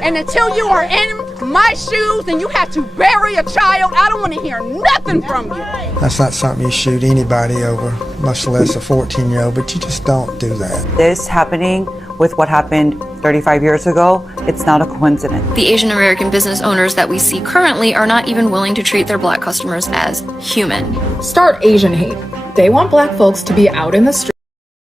And until you are in my shoes and you have to bury a child, I don't want to hear nothing from you. That's not something you shoot anybody over, much less a 14-year-old, but you just don't do that. This happening with what happened 35 years ago, it's not a coincidence. The Asian American business owners that we see currently are not even willing to treat their black customers as human. Start Asian hate. They want black folks to be out in the street.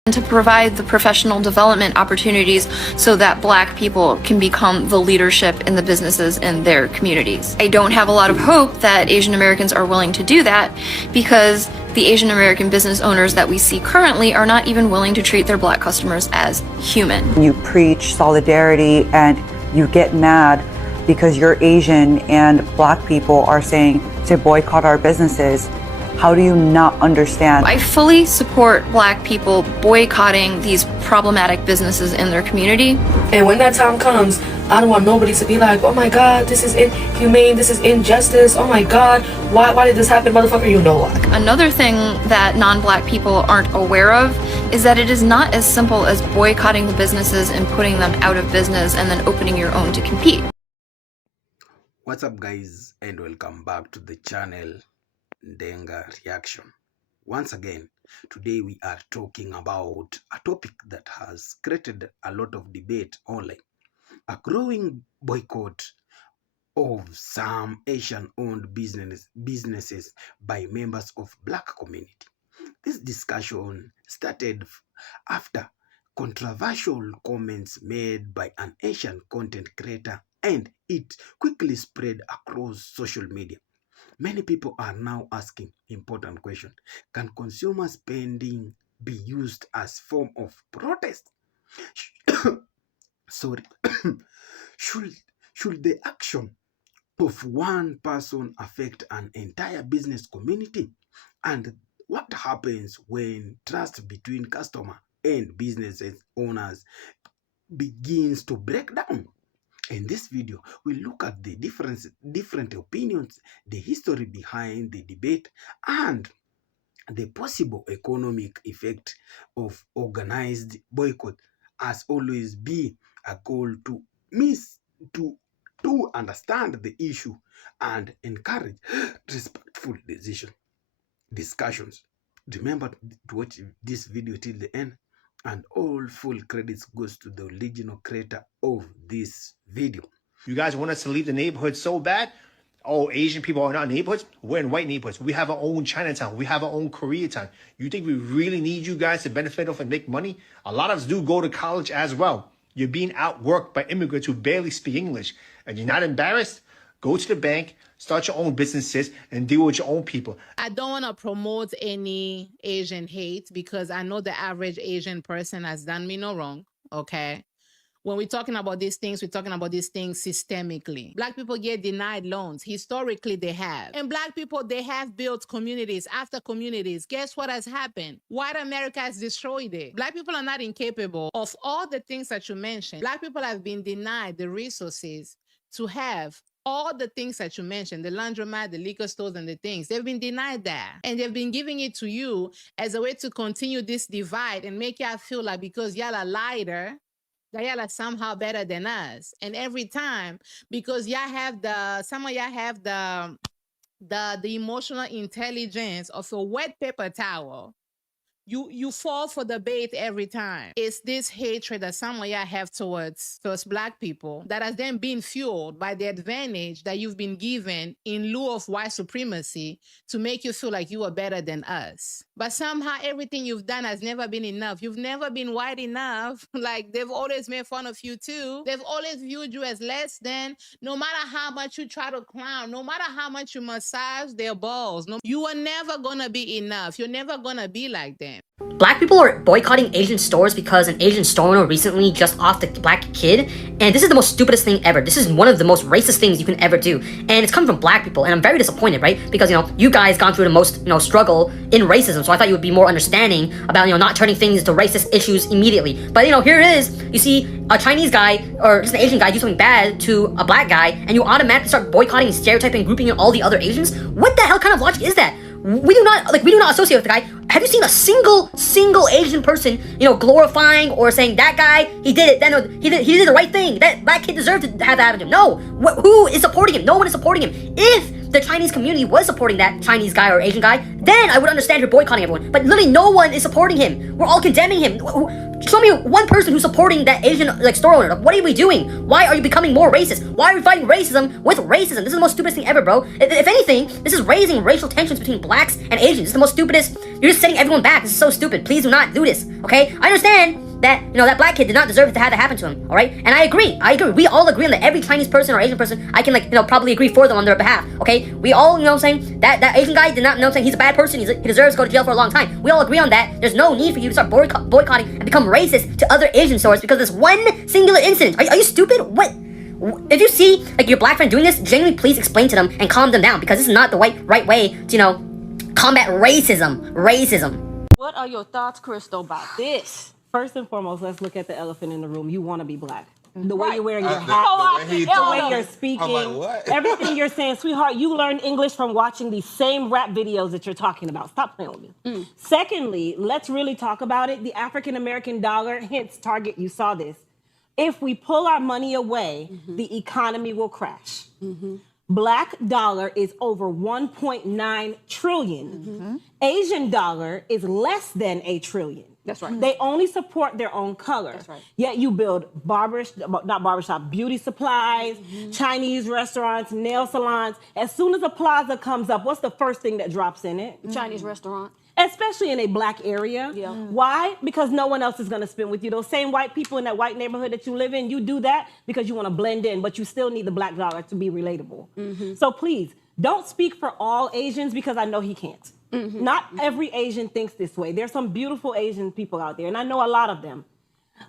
And to provide the professional development opportunities so that black people can become the leadership in the businesses in their communities. I don't have a lot of hope that Asian Americans are willing to do that because the Asian American business owners that we see currently are not even willing to treat their black customers as human. You preach solidarity and you get mad because you're Asian and black people are saying to boycott our businesses. How do you not understand? I fully support black people boycotting these problematic businesses in their community. And when that time comes, I don't want nobody to be like, oh my God, this is inhumane, this is injustice, oh my God, why did this happen, motherfucker? You know why. Another thing that non-black people aren't aware of is that it is not as simple as boycotting the businesses and putting them out of business and then opening your own to compete. What's up, guys, and welcome back to the channel Ndenga Reaction. Once again, today we are talking about a topic that has created a lot of debate online: a growing boycott of some Asian-owned businesses by members of black community. This discussion started after controversial comments made by an Asian content creator, and it quickly spread across social media. Many people are now asking important question: can consumer spending be used as form of protest? Sorry. should the action of one person affect an entire business community? And what happens when trust between customer and business owners begins to break down? In this video, we look at the different opinions, the history behind the debate, and the possible economic effect of organized boycott. As always, be a goal to understand the issue and encourage respectful discussions. Remember to watch this video till the end, and all full credits goes to the original creator of this video. You guys want us to leave the neighborhood so bad? Oh, Asian people are not neighborhoods? We're in white neighborhoods. We have our own Chinatown. We have our own Koreatown. You think we really need you guys to benefit off and make money? A lot of us do go to college as well. You're being outworked by immigrants who barely speak English. And you're not embarrassed? Go to the bank, start your own businesses, and deal with your own people. I don't want to promote any Asian hate because I know the average Asian person has done me no wrong, okay? When we're talking about these things, we're talking about these things systemically. Black people get denied loans. Historically, they have. And black people, they have built communities after communities. Guess what has happened? White America has destroyed it. Black people are not incapable of all the things that you mentioned. Black people have been denied the resources to have all the things that you mentioned, the laundromat, the liquor stores, and the things. They've been denied that. And they've been giving it to you as a way to continue this divide and make y'all feel like because y'all are lighter, that y'all are somehow better than us. And every time, because y'all have some of y'all have the emotional intelligence of a wet paper towel, you fall for the bait every time. It's this hatred that some of y'all have towards black people that has then been fueled by the advantage that you've been given in lieu of white supremacy to make you feel like you are better than us. But somehow everything you've done has never been enough. You've never been white enough. Like, they've always made fun of you too. They've always viewed you as less than, no matter how much you try to clown, no matter how much you massage their balls. You are never gonna be enough. You're never gonna be like them. Black people are boycotting Asian stores because an Asian store owner recently just offed a black kid, and this is the most stupidest thing ever. This is one of the most racist things you can ever do, and it's coming from black people, and I'm very disappointed, right? Because, you guys gone through the most, struggle in racism, so I thought you would be more understanding about, not turning things into racist issues immediately. But, here it is. You see a Chinese guy or just an Asian guy do something bad to a black guy, and you automatically start boycotting and stereotyping and grouping in all the other Asians? What the hell kind of logic is that? We do not associate with the guy. have you seen a single Asian person, you know, glorifying or saying that guy, he did it, he did the right thing, that black kid deserved to have that happen to him? No. Who is supporting him? No one is supporting him. If the Chinese community was supporting that Chinese guy or Asian guy, then I would understand you're boycotting everyone. But literally no one is supporting him. We're all condemning him. Show me one person who's supporting that Asian store owner. What are we doing? Why are you becoming more racist? Why are we fighting racism with racism? This is the most stupidest thing ever, bro. If anything, this is raising racial tensions between blacks and Asians. This is the most stupidest. You're just setting everyone back. This is so stupid. Please do not do this, okay? I understand that, you know, that black kid did not deserve to have that happen to him, all right? And I agree. We all agree on that. Every Chinese person or Asian person, I can, like, you know, probably agree for them on their behalf, okay? We all, you know what I'm saying, that Asian guy did not, you know what I'm saying, he's a bad person, he deserves to go to jail for a long time. We all agree on that. There's no need for you to start boycotting and become racist to other Asian stores because of this one singular incident. Are you stupid? What? If you see, like, your black friend doing this, genuinely please explain to them and calm them down, because this is not the right way to, you know, combat racism. What are your thoughts, Crystal, about this? First and foremost, let's look at the elephant in the room. You want to be black. The way you're wearing your hat, the way you're speaking, everything you're saying, sweetheart, you learned English from watching these same rap videos that you're talking about. Stop playing with me. Secondly, let's really talk about it. The African-American dollar, hence Target, you saw this. If we pull our money away, the economy will crash. Black dollar is over 1.9 trillion. Asian dollar is less than $1 trillion. That's right. They only support their own color. That's right. Yet you build beauty supplies, Chinese restaurants, nail salons. As soon as a plaza comes up, what's the first thing that drops in it? Chinese restaurant. Especially in a black area. Yeah. Why? Because no one else is going to spend with you. Those same white people in that white neighborhood that you live in, you do that because you want to blend in, but you still need the black dollar to be relatable. So please, don't speak for all Asians because I know he can't. Not every Asian thinks this way. There's some beautiful Asian people out there, and I know a lot of them.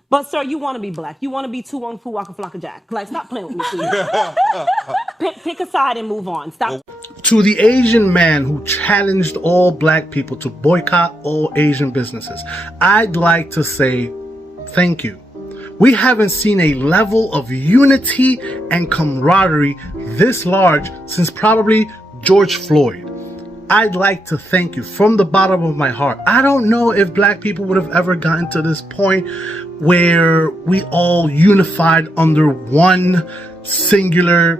But sir, you want to be black. You want to be Tu Wong Fu Waka Flocka Jack. Like, stop playing with me, please. pick a side and move on. Stop. To the Asian man who challenged all black people to boycott all Asian businesses, I'd like to say thank you. We haven't seen a level of unity and camaraderie this large since probably George Floyd. I'd like to thank you from the bottom of my heart. I don't know if black people would have ever gotten to this point where we all unified under one singular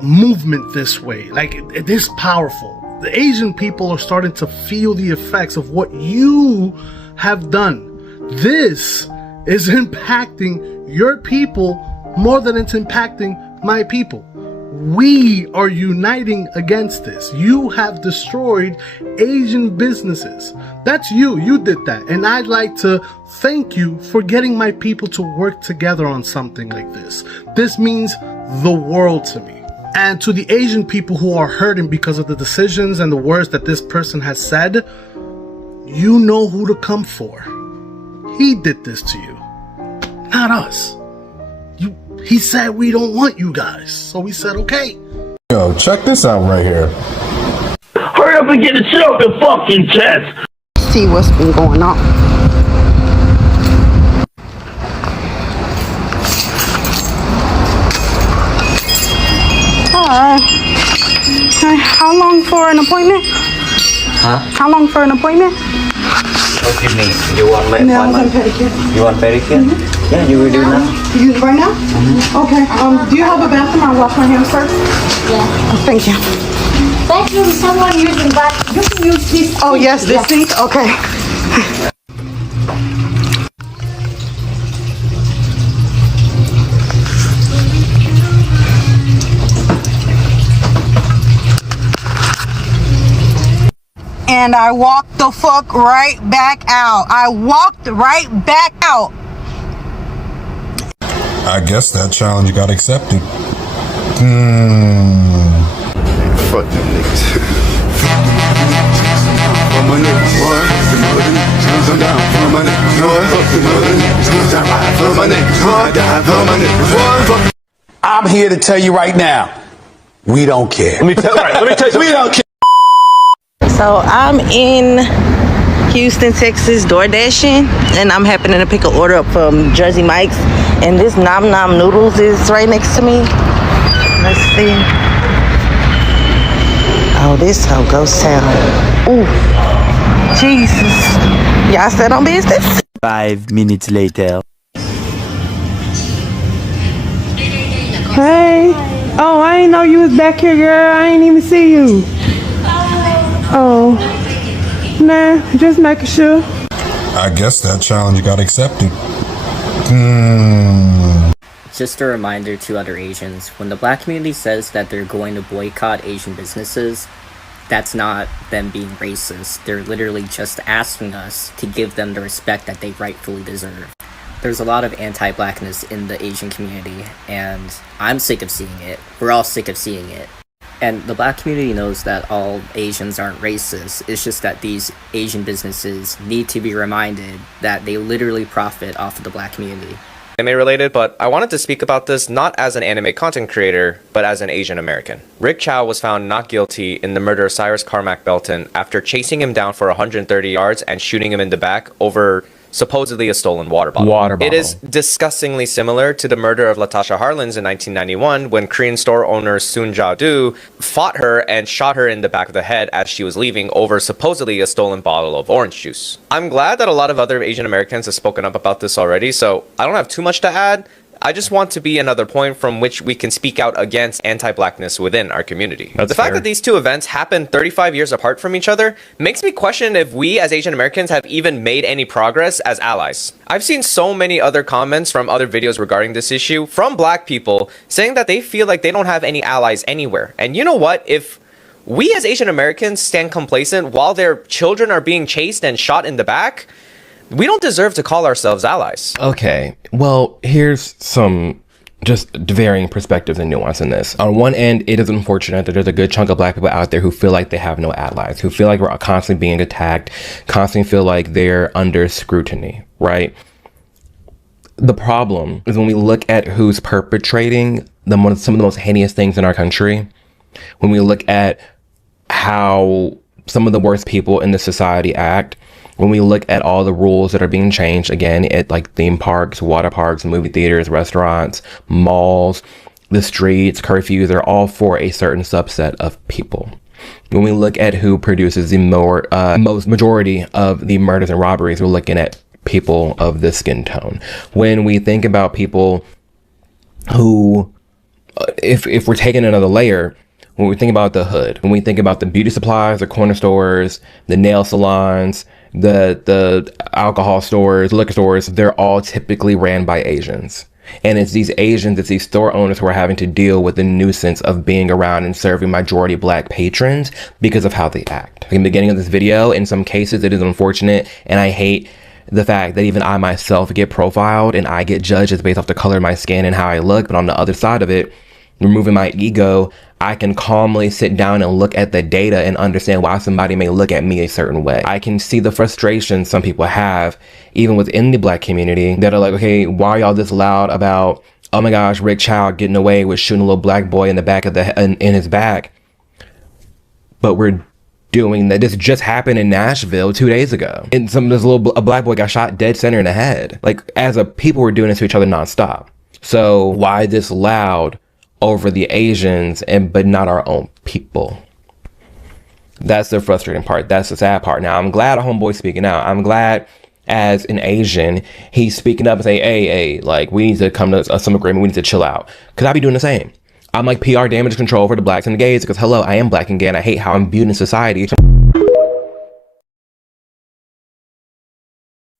movement this way. Like, it is powerful. The Asian people are starting to feel the effects of what you have done. This is impacting your people more than it's impacting my people. We are uniting against this. You have destroyed Asian businesses. That's you. You did that. And I'd like to thank you for getting my people to work together on something like this. This means the world to me. And to the Asian people who are hurting because of the decisions and the words that this person has said, you know who to come for. He did this to you, not us. He said we don't want you guys, so we said okay. Yo, check this out right here. Hurry up and get the shit off your fucking chest. See what's been going on. How long for an appointment? Huh? How long for an appointment? What do you mean? You want my appointment? You want pedicure? Yeah, you will do now. You right now? Okay. Do you have a bathroom? I'll wash my hands first. Yeah. Oh, thank you. Bathroom, someone using bathroom. You can use this. Oh yes, this sink. Okay. And I walked the fuck right back out. I walked right back out. I guess that challenge got accepted. Fuck them niggas. For my niggas, boy. I'm down for my niggas, boy. For my niggas, boy. For my niggas, boy. I'm here to tell you right now, we don't care. Let me tell you, we don't care. So I'm in Houston, Texas, door dashing, and I'm happening to pick an order up from Jersey Mike's, and this Nom Nom Noodles is right next to me. Let's see. Oh, this hoe ghost town. Ooh. Jesus. Y'all said on business? 5 minutes later. Hey. Oh, I didn't know you was back here, girl. I ain't even see you. Oh. Nah, just making sure. I guess that challenge got accepted. Just a reminder to other Asians, when the black community says that they're going to boycott Asian businesses, that's not them being racist. They're literally just asking us to give them the respect that they rightfully deserve. There's a lot of anti-blackness in the Asian community, and I'm sick of seeing it. We're all sick of seeing it. And the black community knows that all Asians aren't racist. It's just that these Asian businesses need to be reminded that they literally profit off of the black community. Anime related, but I wanted to speak about this not as an anime content creator, but as an Asian American. Rick Chow was found not guilty in the murder of Cyrus Carmack Belton after chasing him down for 130 yards and shooting him in the back over supposedly a stolen water bottle. It is disgustingly similar to the murder of Latasha Harlins in 1991 when Korean store owner Soon Ja-do fought her and shot her in the back of the head as she was leaving over supposedly a stolen bottle of orange juice. I'm glad that a lot of other Asian Americans have spoken up about this already, so I don't have too much to add. I just want to be another point from which we can speak out against anti-blackness within our community. The fact that these two events happened 35 years apart from each other makes me question if we as Asian Americans have even made any progress as allies. I've seen so many other comments from other videos regarding this issue from black people saying that they feel like they don't have any allies anywhere. And you know what? If we as Asian Americans stand complacent while their children are being chased and shot in the back, we don't deserve to call ourselves allies. Okay, well, here's some just varying perspectives and nuance in this. On one end, it is unfortunate that there's a good chunk of black people out there who feel like they have no allies, who feel like we're constantly being attacked, constantly feel like they're under scrutiny, right? The problem is when we look at who's perpetrating some of the most heinous things in our country, when we look at how some of the worst people in the society act, when we look at all the rules that are being changed, again, at like theme parks, water parks, movie theaters, restaurants, malls, the streets, curfews, they're all for a certain subset of people. When we look at who produces the most majority of the murders and robberies, we're looking at people of this skin tone. When we think about people who, if we're taking another layer, when we think about the hood, when we think about the beauty supplies, the corner stores, the nail salons, the alcohol stores, liquor stores, they're all typically ran by Asians. And it's these Asians, it's these store owners who are having to deal with the nuisance of being around and serving majority black patrons because of how they act. In the beginning of this video, in some cases, it is unfortunate, and I hate the fact that even I myself get profiled and I get judged based off the color of my skin and how I look. But on the other side of it, removing my ego, I can calmly sit down and look at the data and understand why somebody may look at me a certain way. I can see the frustration some people have, even within the black community, that are like, okay, why are y'all this loud about, oh my gosh, Rick Chow getting away with shooting a little black boy in the back of in his back? But we're doing that. This just happened in Nashville 2 days ago. And a black boy got shot dead center in the head. Like, as a people, we're doing this to each other nonstop. So why this loud over the Asians but not our own people? That's the frustrating part. That's the sad part. Now, I'm glad a homeboy's speaking out. I'm glad as an Asian, he's speaking up and saying, hey, like, we need to come to some agreement. We need to chill out. Because I be doing the same. I'm like PR damage control for the blacks and the gays because, hello, I am black and gay and I hate how I'm viewed in society.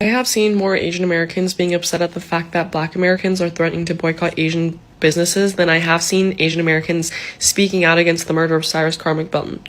I have seen more Asian Americans being upset at the fact that black Americans are threatening to boycott Asian businesses than I have seen Asian Americans speaking out against the murder of Cyrus Carmack Belton,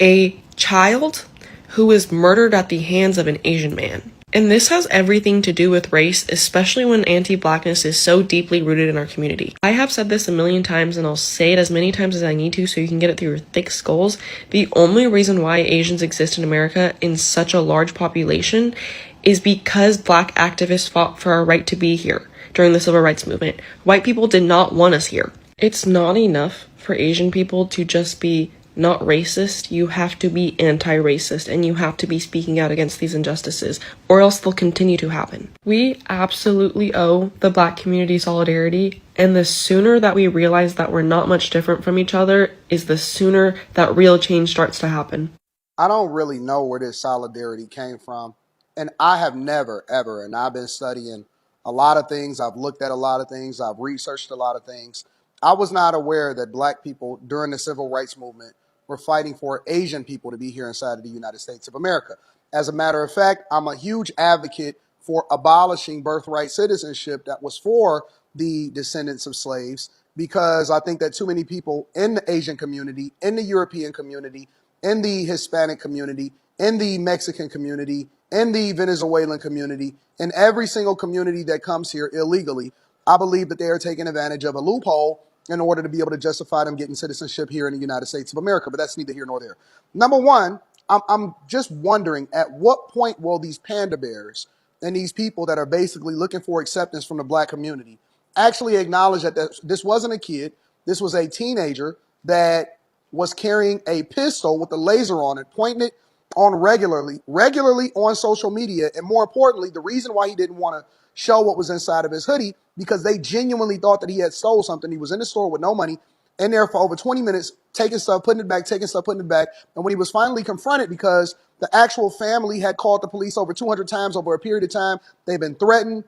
a child who was murdered at the hands of an Asian man. And this has everything to do with race, especially when anti-blackness is so deeply rooted in our community. I have said this a million times and I'll say it as many times as I need to so you can get it through your thick skulls. The only reason why Asians exist in America in such a large population is because black activists fought for our right to be here during the civil rights movement. White people did not want us here. It's not enough for Asian people to just be not racist. You have to be anti-racist and you have to be speaking out against these injustices or else they'll continue to happen. We absolutely owe the black community solidarity, and the sooner that we realize that we're not much different from each other is the sooner that real change starts to happen. I don't really know where this solidarity came from. And I have never, ever, and I've been studying a lot of things. I've looked at a lot of things. I've researched a lot of things. I was not aware that black people during the civil rights movement were fighting for Asian people to be here inside of the United States of America. As a matter of fact, I'm a huge advocate for abolishing birthright citizenship that was for the descendants of slaves, because I think that too many people in the Asian community, in the European community, in the Hispanic community, in the Mexican community, in the Venezuelan community, in every single community that comes here illegally, I believe that they are taking advantage of a loophole in order to be able to justify them getting citizenship here in the United States of America. But that's neither here nor there. Number one, I'm just wondering, at what point will these panda bears and these people that are basically looking for acceptance from the black community actually acknowledge that this wasn't a kid, this was a teenager that was carrying a pistol with a laser on it, pointing it on regularly on social media. And more importantly, the reason why he didn't want to show what was inside of his hoodie, because they genuinely thought that he had stole something. He was in the store with no money, in there for over 20 minutes, taking stuff, putting it back, taking stuff, putting it back. And when he was finally confronted, because the actual family had called the police over 200 times over a period of time, they've been threatened.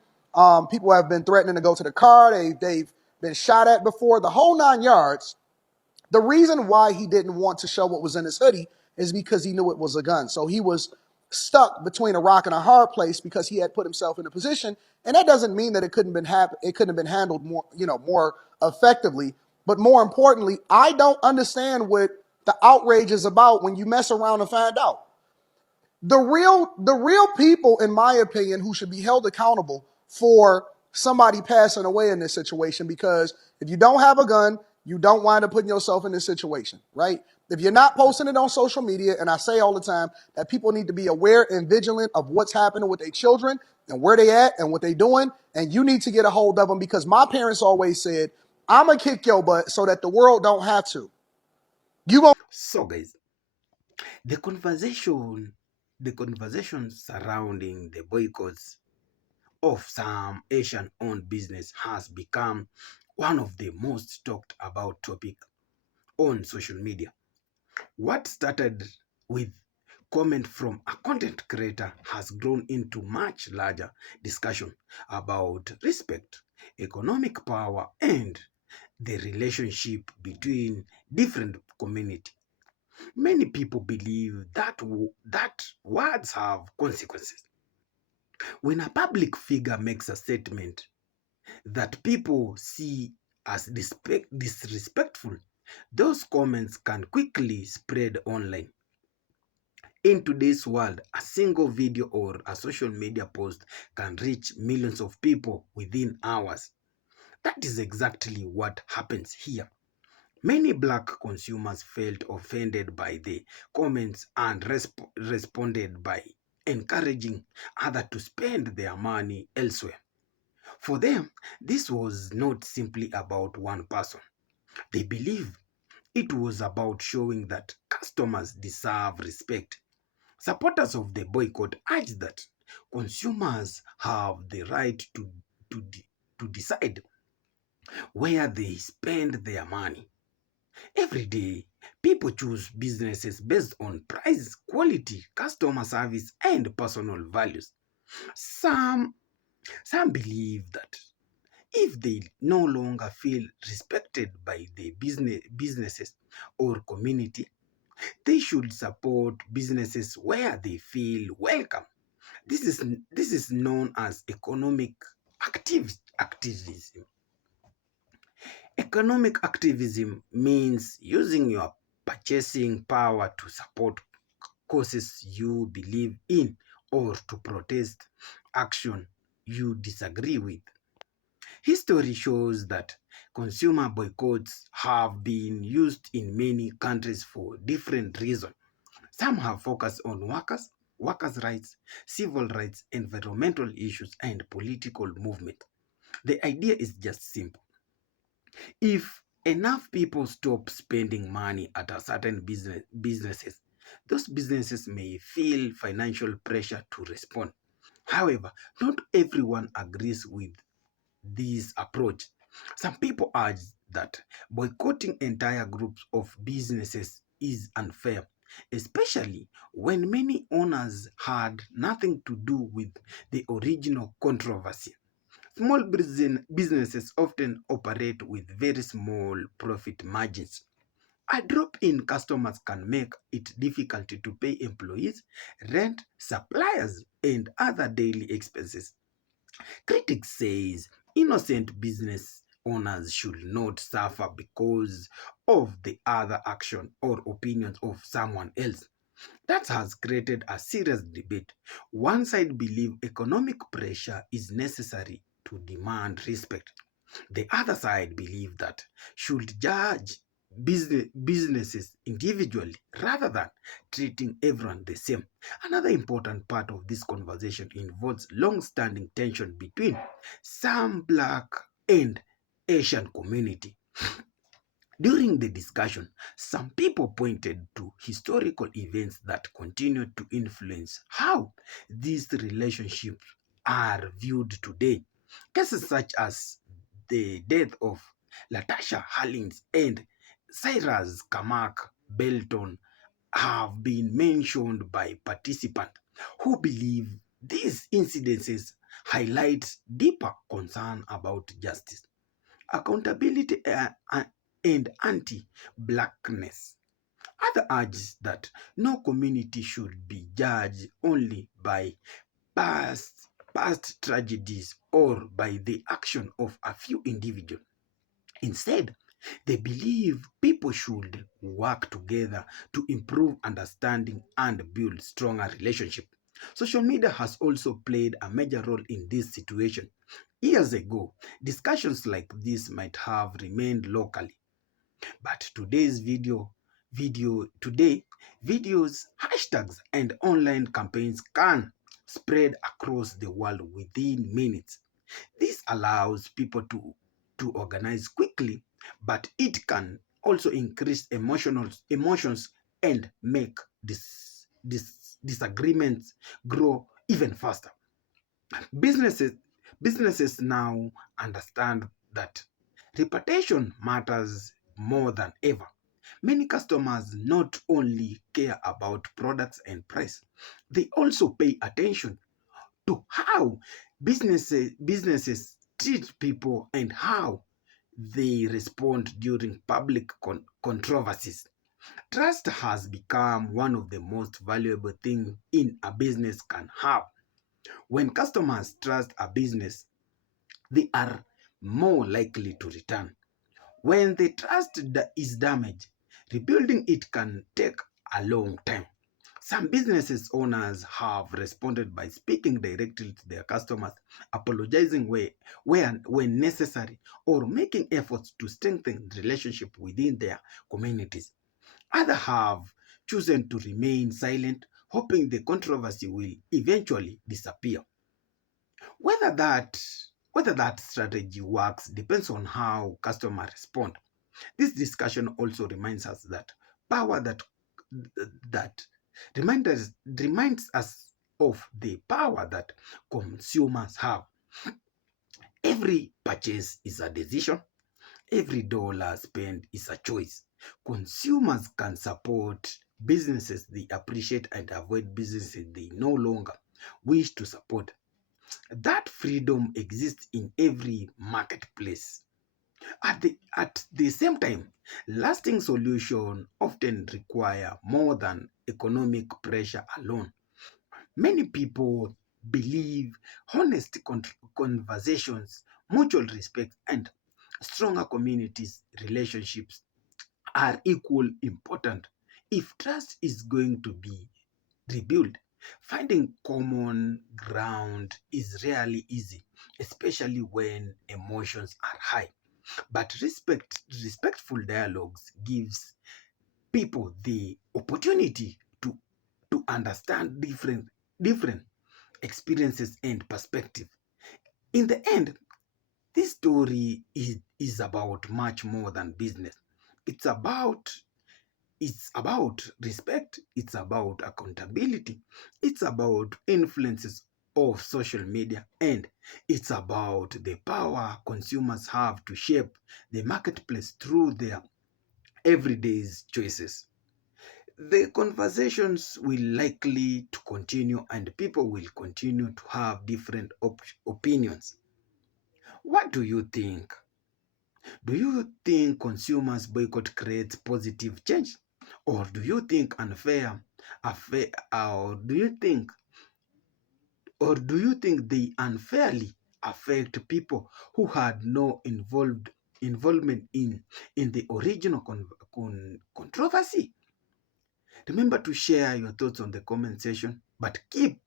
People have been threatening to go to the car. They've been shot at before, the whole 9 yards. The reason why he didn't want to show what was in his hoodie is because he knew it was a gun. So he was stuck between a rock and a hard place because he had put himself in a position. And that doesn't mean that it couldn't have been handled more effectively. But more importantly, I don't understand what the outrage is about when you mess around and find out. The real people, in my opinion, who should be held accountable for somebody passing away in this situation, because if you don't have a gun, you don't wind up putting yourself in this situation, right? If you're not posting it on social media, and I say all the time that people need to be aware and vigilant of what's happening with their children and where they at and what they doing, and you need to get a hold of them, because my parents always said, I'm gonna kick your butt so that the world don't have to. So guys, the conversation surrounding the boycotts of some Asian-owned business has become one of the most talked about topic on social media. What started with comment from a content creator has grown into much larger discussion about respect, economic power, and the relationship between different communities. Many people believe that words have consequences. When a public figure makes a statement that people see as disrespectful, those comments can quickly spread online. In today's world, a single video or a social media post can reach millions of people within hours. That is exactly what happens here. Many black consumers felt offended by the comments and responded by encouraging others to spend their money elsewhere. For them, this was not simply about one person. They believe it was about showing that customers deserve respect. Supporters of the boycott urge that consumers have the right to decide where they spend their money. Every day, people choose businesses based on price, quality, customer service, and personal values. Some believe that if they no longer feel respected by the businesses or community, they should support businesses where they feel welcome. This is known as economic activism. Economic activism means using your purchasing power to support causes you believe in or to protest action you disagree with. History shows that consumer boycotts have been used in many countries for different reasons. Some have focused on workers' rights, civil rights, environmental issues, and political movement. The idea is just simple. If enough people stop spending money at a certain businesses, those businesses may feel financial pressure to respond. However, not everyone agrees with this approach. Some people urge that boycotting entire groups of businesses is unfair especially when many owners had nothing to do with the original controversy. Small businesses often operate with very small profit margins. A drop in customers can make it difficult to pay employees, rent, suppliers, and other daily expenses. Critics says innocent business owners should not suffer because of the other action or opinions of someone else. That has created a serious debate. One side believes economic pressure is necessary to demand respect. The other side believe that should judge businesses individually rather than treating everyone the same. Another important part of this conversation involves long-standing tension between some Black and Asian community. During the discussion, some people pointed to historical events that continue to influence how these relationships are viewed today. Cases such as the death of Latasha Hallins and Cyrus Kamak Belton have been mentioned by participants who believe these incidences highlight deeper concern about justice, accountability, and anti-blackness. Other urges that no community should be judged only by past tragedies or by the action of a few individuals. Instead, they believe people should work together to improve understanding and build stronger relationships. Social media has also played a major role in this situation. Years ago, discussions like this might have remained locally, but today, videos, hashtags, and online campaigns can spread across the world within minutes. This allows people to organize quickly, but it can also increase emotions and make disagreements grow even faster. Businesses now understand that reputation matters more than ever. Many customers not only care about products and price, they also pay attention to how businesses treat people and how they respond during public controversies. Trust has become one of the most valuable things in a business can have. When customers trust a business, they are more likely to return. When the trust is damaged, rebuilding it can take a long time. Some businesses owners have responded by speaking directly to their customers, apologizing when necessary, or making efforts to strengthen relationship within their communities. Others have chosen to remain silent, hoping the controversy will eventually disappear. Whether that strategy works depends on how customers respond. This discussion also reminds us that power that reminds us of the power that consumers have. Every purchase is a decision. Every dollar spent is a choice. Consumers can support businesses they appreciate and avoid businesses they no longer wish to support. That freedom exists in every marketplace. At the same time, lasting solutions often require more than economic pressure alone. Many people believe honest conversations, mutual respect, and stronger communities relationships are equally important. If trust is going to be rebuilt, finding common ground is rarely easy, especially when emotions are high. But respectful dialogues gives people the opportunity to understand different experiences and perspective. In the end, this story is about much more than business. It's about it's about respect, it's about accountability, it's about influences of social media, and it's about the power consumers have to shape the marketplace through their everyday choices. the conversations will likely to continue and people will continue to have different opinions. What do you think? Do you think consumers boycott creates positive change? Or do you think do you think they unfairly affect people who had no involvement in the original controversy? Remember to share your thoughts on the comment section, but keep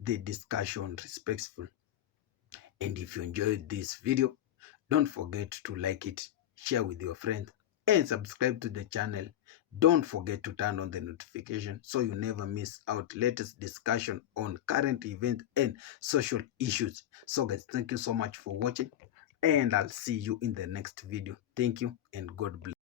the discussion respectful. And if you enjoyed this video, don't forget to like it, share with your friends, and subscribe to the channel. Don't forget to turn on the notification so you never miss out latest discussion on current events and social issues. So guys, thank you so much for watching, and I'll see you in the next video. Thank you and God bless.